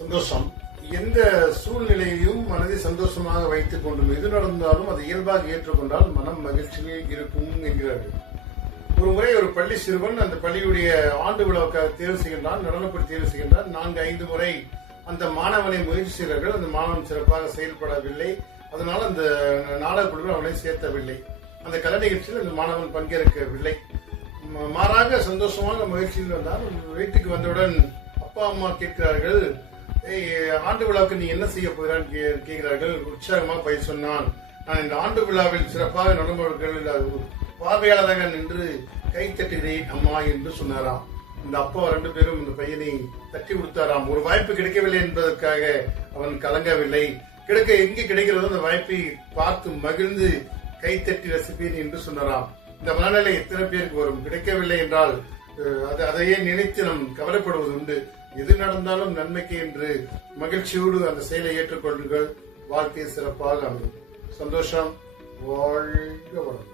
சந்தோஷம். எந்த சூழ்நிலையையும் மனதை சந்தோஷமாக வைத்துக் கொண்டும் எது நடந்தாலும் அதை இயல்பாக ஏற்றுக்கொண்டால் மனம் மகிழ்ச்சியில் இருக்கும் என்கிறார்கள். ஒரு முறை ஒரு பள்ளி சிறுவன் அந்த பள்ளியுடைய ஆண்டு விழாவுக்காக தேர்வு செய்கின்றான், நடனப்படி தேர்வு செய்கின்றான். 4-5 முறை அந்த மாணவனை முயற்சி செய்கிறார்கள். அந்த மாணவன் சிறப்பாக செயல்படவில்லை. அதனால் அந்த நாடக குழுவில் அவனை சேர்த்தவில்லை. அந்த கலை நிகழ்ச்சியில் அந்த மாணவன் பங்கேற்கவில்லை. மாறாக சந்தோஷமாக முயற்சியில் வந்தால் வீட்டுக்கு வந்தவுடன் அப்பா அம்மா கேட்கிறார்கள், ஆண்டு விழாவுக்கு நீ என்ன செய்ய போகிறான்னு கேட்கிறார்கள். உற்சாகமாக பயிர் சொன்னான். நான் இந்த ஆண்டு விழாவில் சிறப்பாக நடந்தவர்கள் பார்வையாளராக நின்று கை தட்டுகிறேன் அம்மா என்று சொன்னாராம். இந்த அப்பா 2 பேரும் இந்த பையனை தட்டி கொடுத்தாராம். ஒரு வாய்ப்பு கிடைக்கவில்லை என்பதற்காக அவன் கலங்கவில்லை. எங்கே கிடைக்கிறதோ அந்த வாய்ப்பை பார்த்து மகிழ்ந்து கைத்தட்டி ரசிப்பேன் என்று சொன்னாராம். இந்த மனநிலை எத்தனை பேருக்கு வரும்? கிடைக்கவில்லை என்றால் அதையே நினைத்து நம் கவலைப்படுவது உண்டு. எது நடந்தாலும் நன்மைக்கு என்று மகிழ்ச்சியோடு அந்த செயலை ஏற்றுக்கொள்ளுங்கள். வாழ்க்கை சிறப்பாக அமையும். சந்தோஷம். வாழ்க வளம்.